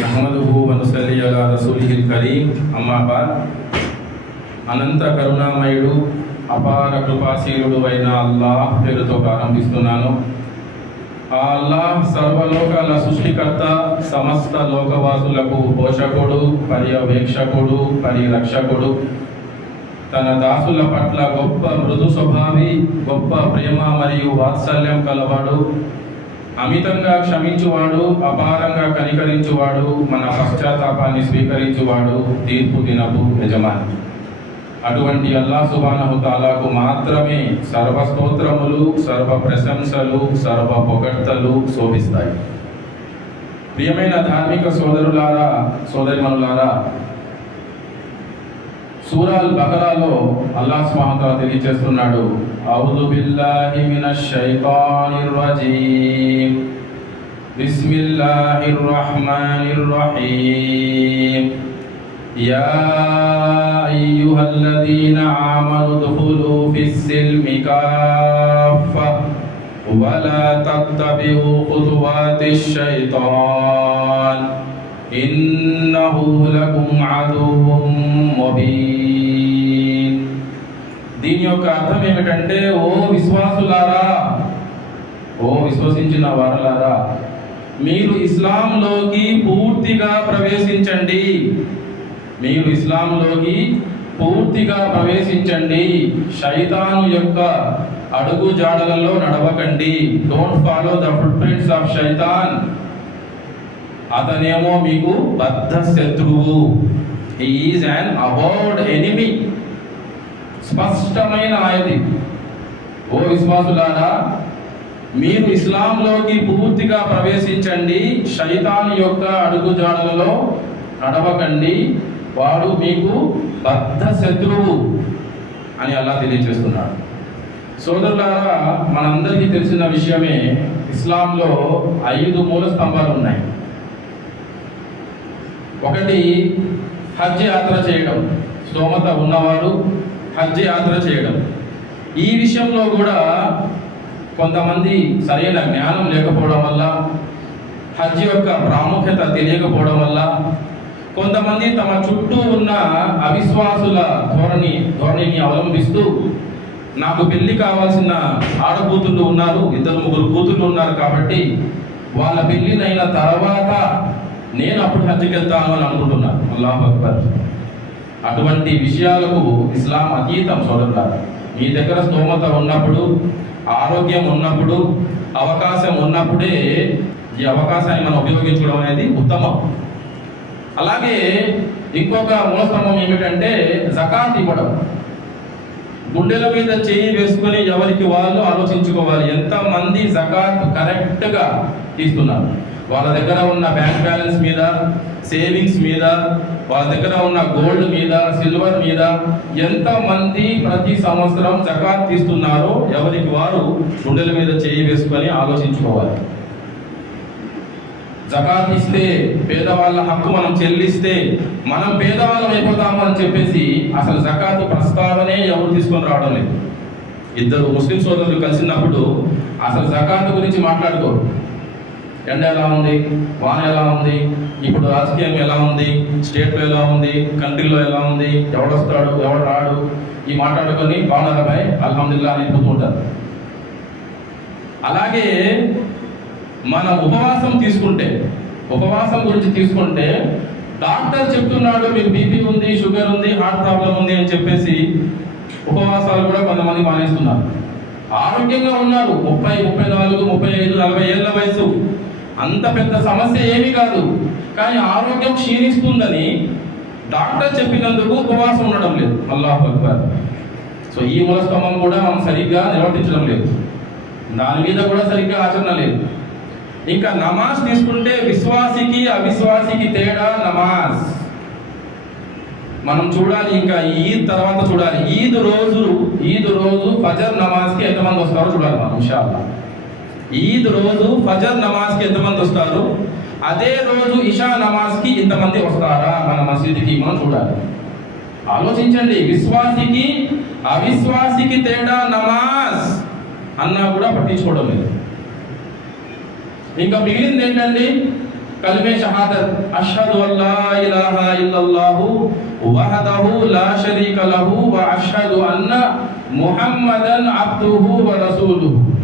నహమదుహు వనుసల్లి అలా రసూలిహిల్ కరీం అమ్మాబాద్ అనంత కరుణామయుడు అపార కృపాశీలుడు అయిన అల్లాహ్ పేరుతో ప్రారంభిస్తున్నాను. ఆ అల్లాహ్ సర్వలోకాల సృష్టికర్త సమస్త లోకవాసులకు పోషకుడు పర్యవేక్షకుడు పరిరక్షకుడు. తన దాసుల పట్ల గొప్ప మృదు స్వభావి గొప్ప ప్రేమ మరియు వాత్సల్యం కలవాడు. అమితంగా క్షమించువాడు అపారంగా కనికరించువాడు మన పశ్చాత్తాపాన్ని స్వీకరించువాడు తీర్పు దినపు యజమాని. అటువంటి అల్లా సుబానహు తాలాకు మాత్రమే సర్వస్తోత్రములు సర్వ ప్రశంసలు సర్వ పొగడ్తలు శోభిస్తాయి. ప్రియమైన ధార్మిక సోదరులారా సోదరిమనులారా సూరాల్ బకరాలో అల్లా స్మహత తెలియజేస్తున్నాడు అవుదు బిల్లాహి మినష్ షైతానిర్ రజీమ్ బిస్మిల్లాహిర్ రహమానిర్ రహీమ్ యా అయ్యుహల్లదీన ఆమను దుఖులు ఫిస్ సిల్మి కాఫ వలా తత్తబిఉ ఖుతువాతిష్ షైతాన్ إنه لكم عدو مبين దీని యొక్క అర్థం ఏమిటంటే ఓ విశ్వాసులారా ఓ విశ్వసించిన వారలారా మీరు ఇస్లాంలోకి పూర్తిగా ప్రవేశించండి మీరు ఇస్లాంలోకి పూర్తిగా ప్రవేశించండి శైతాను యొక్క అడుగు జాడలలో నడవకండి don't follow the footprints of శైతాన్ అతనేమో మీకు బద్ధ శత్రువు ఈజ్ అన్ అబౌడ్ ఎనిమి స్పష్టమైన ఆయది ఓ విశ్వాసులారా మీరు ఇస్లాంలోకి పూర్తిగా ప్రవేశించండి. శైతాన్ యొక్క అడుగుజాడలలో నడవకండి. వాడు మీకు బద్ధ శత్రువు అని అలా తెలియజేస్తున్నాడు. సోదరులారా మనందరికీ తెలిసిన విషయమే ఇస్లాంలో ఐదు మూల స్తంభాలు ఉన్నాయి ఒకటి హజ్ యాత్ర చేయడం. స్తోమత ఉన్నవారు హజ్ యాత్ర చేయడం. ఈ విషయంలో కూడా కొంతమంది సరైన జ్ఞానం లేకపోవడం వల్ల హజ్ యొక్క ప్రాముఖ్యత తెలియకపోవడం వల్ల కొంతమంది తమ చుట్టూ ఉన్న అవిశ్వాసుల ధోరణి ధోరణిని అవలంబిస్తూ నాకు పెళ్ళి కావాల్సిన ఆడపూతులు ఉన్నారు ఇద్దరు ముగ్గురు కూతుళ్ళు ఉన్నారు కాబట్టి వాళ్ళ పెళ్ళినైన తర్వాత నేను అప్పుడు హజ్కి అని అనుకుంటున్నాను అల్లాహ్ అక్బర్. అటువంటి విషయాలకు ఇస్లాం అతీతం సోదరులారా. మీ దగ్గర స్తోమత ఉన్నప్పుడు ఆరోగ్యం ఉన్నప్పుడు అవకాశం ఉన్నప్పుడే ఈ అవకాశాన్ని మనం ఉపయోగించడం అనేది ఉత్తమం. అలాగే ఇంకొక మూలస్తంభం ఏమిటంటే జకాత్ ఇవ్వడం. గుండెల మీద చేయి వేసుకొని ఎవరికి వాళ్ళు ఆలోచించుకోవాలి. ఎంతమంది జకాత్ కరెక్ట్గా తీస్తున్నారు? వాళ్ళ దగ్గర ఉన్న బ్యాంక్ బ్యాలెన్స్ మీద సేవింగ్స్ మీద వాళ్ళ దగ్గర ఉన్న గోల్డ్ మీద సిల్వర్ మీద ఎంతమంది ప్రతి సంవత్సరం జకాత్ తీస్తున్నారో ఎవరికి వారు గుండెల మీద చేయి వేసుకొని ఆలోచించుకోవాలి. జకాత్ ఇస్తే పేదవాళ్ళ హక్కు మనం చెల్లిస్తే మనం పేదవాళ్ళం అయిపోతాము అని చెప్పేసి అసలు జకాత్ ప్రస్తావనే ఎవరు తీసుకొని రావడం లేదు. ఇద్దరు ముస్లిం సోదరులు కలిసినప్పుడు అసలు జకాత్ గురించి మాట్లాడుకోరు. ఎండ ఎలా ఉంది? వాన ఎలా ఉంది? ఇప్పుడు రాజకీయం ఎలా ఉంది? స్టేట్లో ఎలా ఉంది? కంట్రీలో ఎలా ఉంది? ఎవడొస్తాడు? ఎవడు రాడు? ఈ మాట్లాడుకొని బాగున్నారా అల్హమ్దుల్లా అని పోతుంటారు అలాగే మన ఉపవాసం తీసుకుంటే ఉపవాసం గురించి తీసుకుంటే డాక్టర్ చెప్తున్నాడు మీకు బీపీ ఉంది షుగర్ ఉంది హార్ట్ ప్రాబ్లం ఉంది అని చెప్పేసి ఉపవాసాలు కూడా కొంతమంది మానేస్తున్నారు. ఆరోగ్యంగా ఉన్నారు. ముప్పై ముప్పై నాలుగు ముప్పై ఐదు నలభై ఏళ్ళ వయసు. అంత పెద్ద సమస్య ఏమీ కాదు. కానీ ఆరోగ్యం క్షీణిస్తుందని డాక్టర్ చెప్పినందుకు ఉపవాసం ఉండడం లేదు. అల్లాహ్ అక్బర్. సో ఈ మూలస్తంభం కూడా మనం సరిగ్గా నిర్వర్తించడం లేదు. దాని మీద కూడా సరిగ్గా ఆచరణ లేదు. ఇంకా నమాజ్ తీసుకుంటే విశ్వాసికి అవిశ్వాసికి తేడా నమాజ్. మనం చూడాలి ఇంకా ఈద్ తర్వాత చూడాలి. ఈద్ రోజు ఈద్ రోజు ఫజర్ నమాజ్కి ఎంతమంది వస్తారో చూడాలి మనం ఇన్షాల్లా ఈద్ రోజు ఫజర్ నమాజ్కి ఎంతమంది వస్తారు? అదే రోజు ఇషా నమాజ్కి ఇంతమంది వస్తారా? మన మసీదుకి మనం చూడాలి. ఆలోచించండి విశ్వాసికి అవిశ్వాసికి తేడా నమాజ్ అన్నా కూడా పట్టించుకోవడం లేదు. ఇంకా మిగిలింది ఏంటండి? కల్మే షహాదత్ అష్హదు అల్లా ఇలాహా ఇల్లల్లాహు వహదహు లా షరీక లహు వ అష్హదు అన్న ముహమ్మదన్ అబ్దుహు వ రసూలుహు.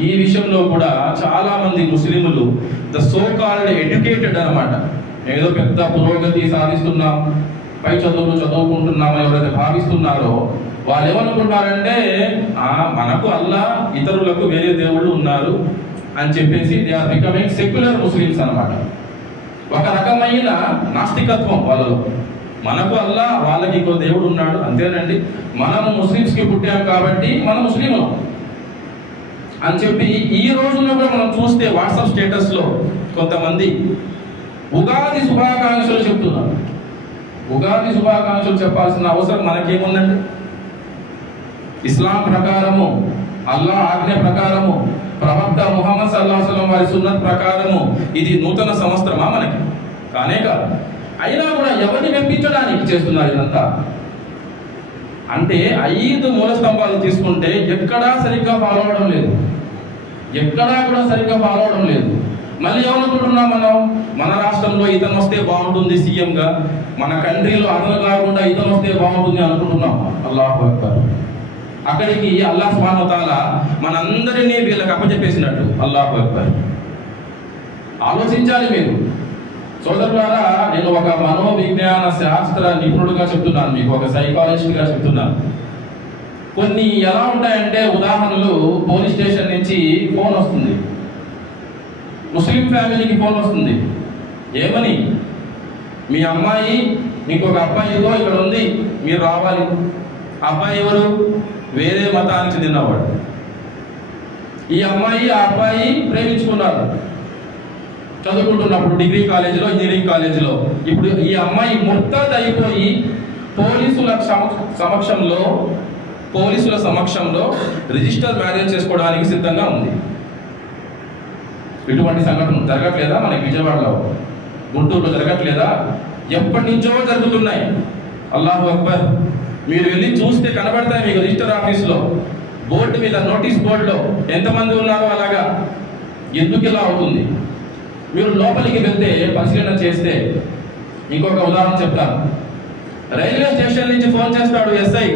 ఈ విషయంలో కూడా చాలా మంది ముస్లిములు ద సో కాల్డ్ ఎడ్యుకేటెడ్ అనమాట ఏదో పెద్ద పురోగతి సాధిస్తున్నాం పై చదువులు చదువుకుంటున్నామని ఎవరైతే భావిస్తున్నారో వాళ్ళు ఏమనుకుంటారంటే "ఆ, మనకు అల్లా ఇతరులకు వేరే దేవుళ్ళు ఉన్నారు అని చెప్పేసి they are becoming secular Muslims అనమాట ఒక రకమైన నాస్తికత్వం వాళ్ళలో. మనకు అల్లా వాళ్ళకి ఇంకో దేవుడు ఉన్నాడు అంతేనండి. మనం ముస్లిమ్స్కి పుట్టాం కాబట్టి మనం ముస్లింలు అని చెప్పి ఈ రోజుల్లో కూడా మనం చూస్తే వాట్సాప్ స్టేటస్లో కొంతమంది ఉగాది శుభాకాంక్షలు చెప్తున్నారు. ఉగాది శుభాకాంక్షలు చెప్పాల్సిన అవసరం మనకేముందండి? ఇస్లాం ప్రకారము అల్లా ఆజ్ఞ ప్రకారము ప్రవక్త ముహమ్మద్ సల్లాహం వారి సున్నత్ ప్రకారము ఇది నూతన సంవత్సరమా మనకి? కానే కాదు. అయినా కూడా ఎవరిని మెప్పించడానికి చేస్తున్నారు ఇదంతా? అంటే ఐదు మూల స్తంభాలను తీసుకుంటే ఎక్కడా సరిగ్గా ఫాలో అవడం లేదు. ఎక్కడా కూడా సరిగ్గా ఫాలో అవడం లేదు. మళ్ళీ ఏమనుకుంటున్నాం మనం? మన రాష్ట్రంలో ఇతను వస్తే బాగుంటుంది సీఎంగా. మన కంట్రీలో అతను కాకుండా ఇతను వస్తే బాగుంటుంది అనుకుంటున్నాం. అల్లాహ్ అక్బర్. అక్కడికి అల్లాహ్ సుబ్హానహు మనందరినీ వీళ్ళకి అప్పచెప్పేసినట్టు. అల్లాహ్ అక్బర్. ఆలోచించాలి మీరు. సోదరులారా నేను ఒక మనోవిజ్ఞాన శాస్త్ర నిపుణుడుగా చెప్తున్నాను మీకు ఒక సైకాలజిస్ట్గా చెప్తున్నాను. కొన్ని ఎలా ఉంటాయంటే ఉదాహరణలు పోలీస్ స్టేషన్ నుంచి ఫోన్ వస్తుంది. ముస్లిం ఫ్యామిలీకి ఫోన్ వస్తుంది. ఏమని? మీ అమ్మాయి మీకు ఒక అబ్బాయితో ఇక్కడ ఉంది మీరు రావాలి. అబ్బాయి ఎవరు? వేరే మతానికి చెందినవాడు. ఈ అమ్మాయి ఆ అబ్బాయి ప్రేమించుకున్నారు. చదువుకుంటున్నప్పుడు డిగ్రీ కాలేజీలో ఇంజనీరింగ్ కాలేజీలో. ఇప్పుడు ఈ అమ్మాయి ముర్తాద్ అయిపోయి పోలీసుల సమ- సమక్షంలో పోలీసుల సమక్షంలో రిజిస్టర్ మ్యారేజ్ చేసుకోవడానికి సిద్ధంగా ఉంది. ఇటువంటి సంఘటన జరగట్లేదా మనకి విజయవాడలో? గుంటూరులో జరగట్లేదా? ఎప్పటి నుంచో జరుగుతున్నాయి. అల్లాహు అక్బర్ మీరు వెళ్ళి చూస్తే కనబడతాయి మీకు రిజిస్టర్ ఆఫీస్లో. బోర్డు మీద నోటీస్ బోర్డులో. ఎంతమంది ఉన్నారో అలాగా. ఎందుకు ఇలా అవుతుంది? మీరు లోపలికి వెళ్తే పరిశీలన చేస్తే ఇంకొక ఉదాహరణ చెప్తాను రైల్వే స్టేషన్ నుంచి ఫోన్ చేస్తాడు ఎస్ఐ.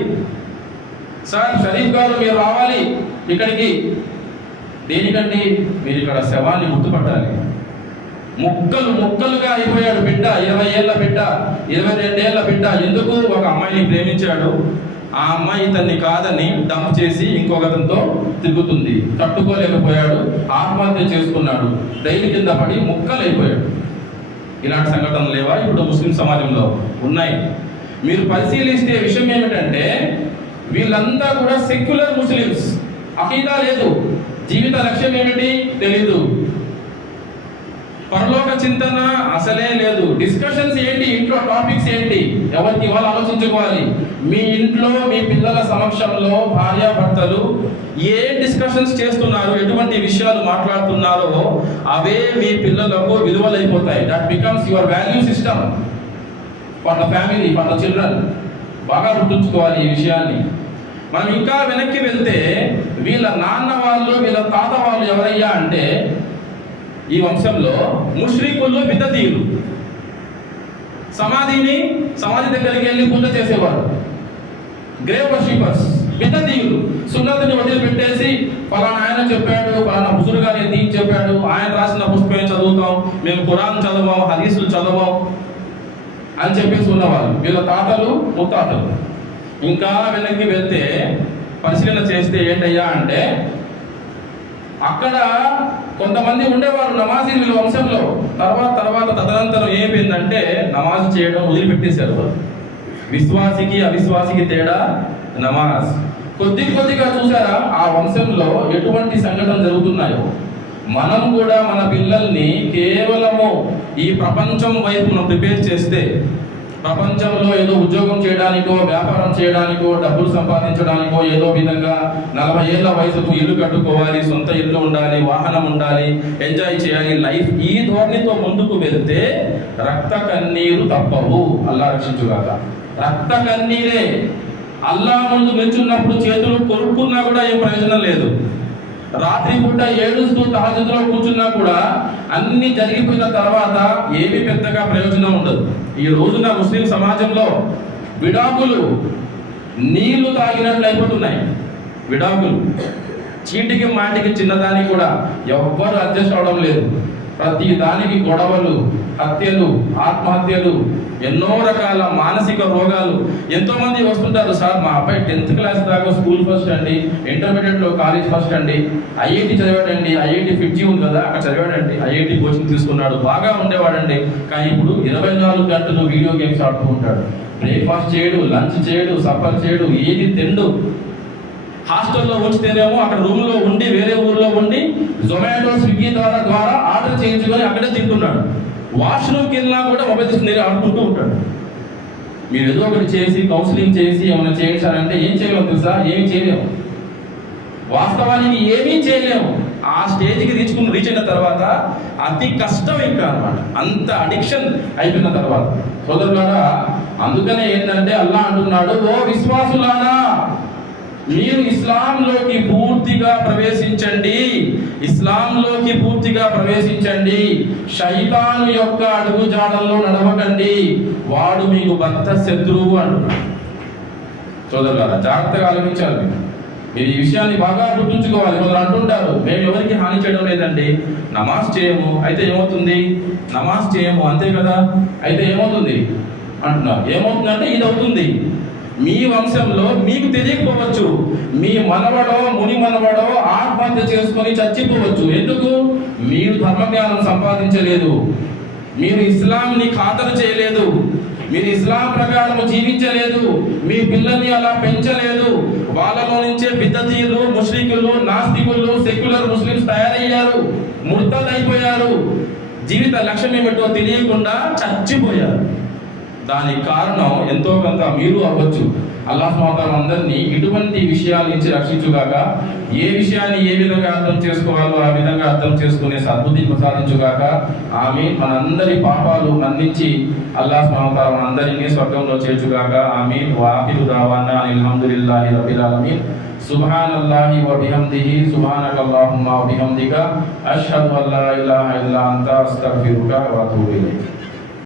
సార్ షరీఫ్ గారు మీరు రావాలి. ఇక్కడికి. దేనికండి? మీరు ఇక్కడ శవాన్ని గుర్తుపట్టాలి ముక్కలు ముక్కలుగా అయిపోయాడు బిడ్డ. ఇరవై ఏళ్ళ బిడ్డ. ఇరవై రెండేళ్ళ బిడ్డ. ఎందుకు? ఒక అమ్మాయిని ప్రేమించాడు. ఆ అమ్మాయి ఇతన్ని కాదని డంప్ చేసి ఇంకొకరితో తిరుగుతుంది. తట్టుకోలేకపోయాడు. ఆత్మహత్య చేసుకున్నాడు. రైలు కింద పడి ముక్కలైపోయాడు. ఇలాంటి సంఘటనలు లేవా? ఇప్పుడు ముస్లిం సమాజంలో ఉన్నాయి. మీరు పరిశీలిస్తే విషయం ఏమిటంటే వీళ్ళంతా కూడా సెక్యులర్ ముస్లిమ్స్. అకీదా లేదు. జీవిత లక్ష్యం ఏమిటి? తెలీదు. చింతన అసలే లేదు. డిస్కషన్స్ ఏంటి? ఇంట్లో టాపిక్స్ ఏంటి? ఎవరికి వాళ్ళు ఆలోచించుకోవాలి? మీ ఇంట్లో మీ పిల్లల సమక్షంలో భార్యాభర్తలు ఏ డిస్కషన్స్ చేస్తున్నారు? ఎటువంటి విషయాలు మాట్లాడుతున్నారో అవే మీ పిల్లలకు విలువలైపోతాయి. That becomes your value system for the family for the children బాగా గుర్తుంచుకోవాలి ఈ విషయాన్ని. మనం ఇంకా వెనక్కి వెళ్తే వీళ్ళ నాన్న వాళ్ళు వీళ్ళ తాత వాళ్ళు ఎవరయ్యా అంటే ఈ వంశంలో ముష్రికులు బిద్దతీయులు సమాధిని సమాధి దగ్గరికి వెళ్ళి పూజ చేసేవారు. గ్రేవ్ వర్షిపర్స్ బిద్దతీయులు సున్నతిని వదిలిపెట్టేసి పలానా ఆయన చెప్పాడు పలానా హుజురు గారి దీని చెప్పాడు ఆయన రాసిన పుస్తకం చదువుతాం మేము ఖురాన్ చదవం హదీసులు చదవం అని చెప్పేసి ఉన్నవాళ్ళు వీళ్ళ తాతలు ముత్తాతలు. ఇంకా వెనక్కి వెళ్తే పరిశీలన చేస్తే ఏంటయ్యా అంటే అక్కడ కొంతమంది ఉండేవారు నమాజీ వీళ్ళ వంశంలో. తర్వాత తర్వాత తదనంతరం ఏమైందంటే నమాజ్ చేయడం వదిలిపెట్టేశారు విశ్వాసికి అవిశ్వాసికి తేడా నమాజ్. కొద్ది కొద్దిగా చూసారా ఆ వంశంలో ఎటువంటి సంఘటన జరుగుతున్నాయో? మనం కూడా మన పిల్లల్ని కేవలము ఈ ప్రపంచం వైపు మనం ప్రిపేర్ చేస్తే ప్రపంచంలో ఏదో ఉద్యోగం చేయడానికో వ్యాపారం చేయడానికో డబ్బులు సంపాదించడానికో ఏదో విధంగా నలభై ఏళ్ళ వయసుకు ఇల్లు కట్టుకోవాలి సొంత ఇల్లు ఉండాలి వాహనం ఉండాలి ఎంజాయ్ చేయాలి లైఫ్ ఈ ధోరణితో ముందుకు వెళ్తే రక్త కన్నీరు తప్పవు. అల్లా రక్షించుగాక. రక్త కన్నీరే. అల్లా ముందు నిల్చున్నప్పుడు చేతులు కొరుక్కున్నా కూడా ఏం ప్రయోజనం లేదు. రాత్రి పూట ఏడుస్తూ తహజుద్లో కూర్చున్నా కూడా అన్ని జరిగిపోయిన తర్వాత ఏమీ పెద్దగా ప్రయోజనం ఉండదు. ఈ రోజున ముస్లిం సమాజంలో విడాకులు నీళ్ళు తాగినట్లు అయిపోతున్నాయి. విడాకులు. చీటికి మాటికి చిన్నదానికి కూడా ఎవ్వరు అడ్జస్ట్ అవడం లేదు. ప్రతి దానికి గొడవలు హత్యలు ఆత్మహత్యలు ఎన్నో రకాల మానసిక రోగాలు. ఎంతోమంది వస్తుంటారు సార్ మా అబ్బాయి టెన్త్ క్లాస్ దాకా స్కూల్ ఫస్ట్ అండి ఇంటర్మీడియట్లో కాలేజ్ ఫస్ట్ అండి ఐఐటి చదివాడండి ఐఐటి ఫిఫ్టీ ఉంది కదా అక్కడ చదివాడండి ఐఐటి కోచింగ్ తీసుకున్నాడు బాగా ఉండేవాడండి. కానీ ఇప్పుడు ఇరవై నాలుగు గంటలు వీడియో గేమ్స్ ఆడుతూ ఉంటాడు. బ్రేక్ఫాస్ట్ చేయడు లంచ్ చేయడు సఫర్ చేయడు ఏది తిండు. హాస్టల్లో ఉంచితేనేమో అక్కడ రూమ్లో ఉండి వేరే ఊర్లో ఉండి జొమాటో స్విగ్గీ ద్వారా ద్వారా ఆర్డర్ చేయించుకొని అక్కడే తింటున్నాడు. వాష్రూమ్కి వెళ్ళినా కూడా మొబైల్ తీసుకుని ఆడుకుంటూ ఉంటాడు. మీరు ఏదో ఒకటి చేసి కౌన్సిలింగ్ చేసి ఏమైనా చేయించాలంటే ఏం చేయలేము తెలుసా? ఏం చేయలేము. వాస్తవానికి ఏమీ చేయలేము. ఆ స్టేజ్కి తీసుకుని రీచ్ అయిన తర్వాత అతి కష్టం ఇంకా అనమాట అంత అడిక్షన్ అయిపోయిన తర్వాత. సోదరులారా అందుకనే ఏంటంటే అల్లా అంటున్నాడు ఓ విశ్వాసులారా మీరు ఇస్లాంలోకి పూర్తిగా ప్రవేశించండి. ఇస్లాంలోకి పూర్తిగా ప్రవేశించండి. శైతాను యొక్క అడుగు జాడల్లో నడవకండి. వాడు మీకు భర్త శత్రువు అంటున్నాడు సోదరులారా జాగ్రత్తగా ఆలోచించాలి. మీరు. మీరు ఈ విషయాన్ని బాగా గుర్తుంచుకోవాలి. కొందరు అంటుంటారు మేము ఎవరికి హాని చేయడం లేదండి. నమాజ్ చేయము అయితే ఏమవుతుంది? నమాజ్ చేయము అంతే కదా? అయితే ఏమవుతుంది? అంటున్నారు. ఏమవుతుందంటే ఇది అవుతుంది. మీ వంశంలో మీకు తెలియకపోవచ్చు. మీ మనవడో ముని మనవడో ఆత్మహత్య చేసుకొని చచ్చిపోవచ్చు. ఎందుకు? మీరు ధర్మజ్ఞానం సంపాదించలేదు. మీరు ఇస్లాంని ఖాతరు చేయలేదు. మీరు ఇస్లాం ప్రకారం జీవించలేదు. మీ పిల్లల్ని అలా పెంచలేదు. వాళ్ళలో నుంచే బిద్దతీయులు ముస్లికులు నాస్తికులు సెక్యులర్ ముస్లిమ్స్ తయారయ్యారు. ముర్తలైపోయారు. జీవిత లక్ష్యం ఏమిటో తెలియకుండా చచ్చిపోయారు. దానికి కారణం ఎంతో కొంత మీరు అవ్వచ్చు. అల్లాహ్ మాతాలు అందరినీ ఇటువంటి విషయాల నుంచి రక్షించుగాక ఏ విషయాన్ని ఏ విధంగా అర్థం చేసుకోవాలో ఆ విధంగా అర్థం చేసుకునే సద్బుద్ధి ప్రసాదించుగాక ఆమె మనందరి పాపాలు మన్నించి అల్లాహ్ మాతాల అందరినీ స్వర్గంలో చేర్చుగాక ఆమె వాహిరు దావానా అల్హమ్దుల్లాహి రబిల్ ఆలమీన్. సుబ్హాన్ అల్లాహి వ బిహమ్దిహి సుబ్హానక అల్లాహుమ్మా వ బిహమ్దిక అష్హదు అల్లా ఇలాహ ఇల్లా అంత అస్తగ్ఫిరుక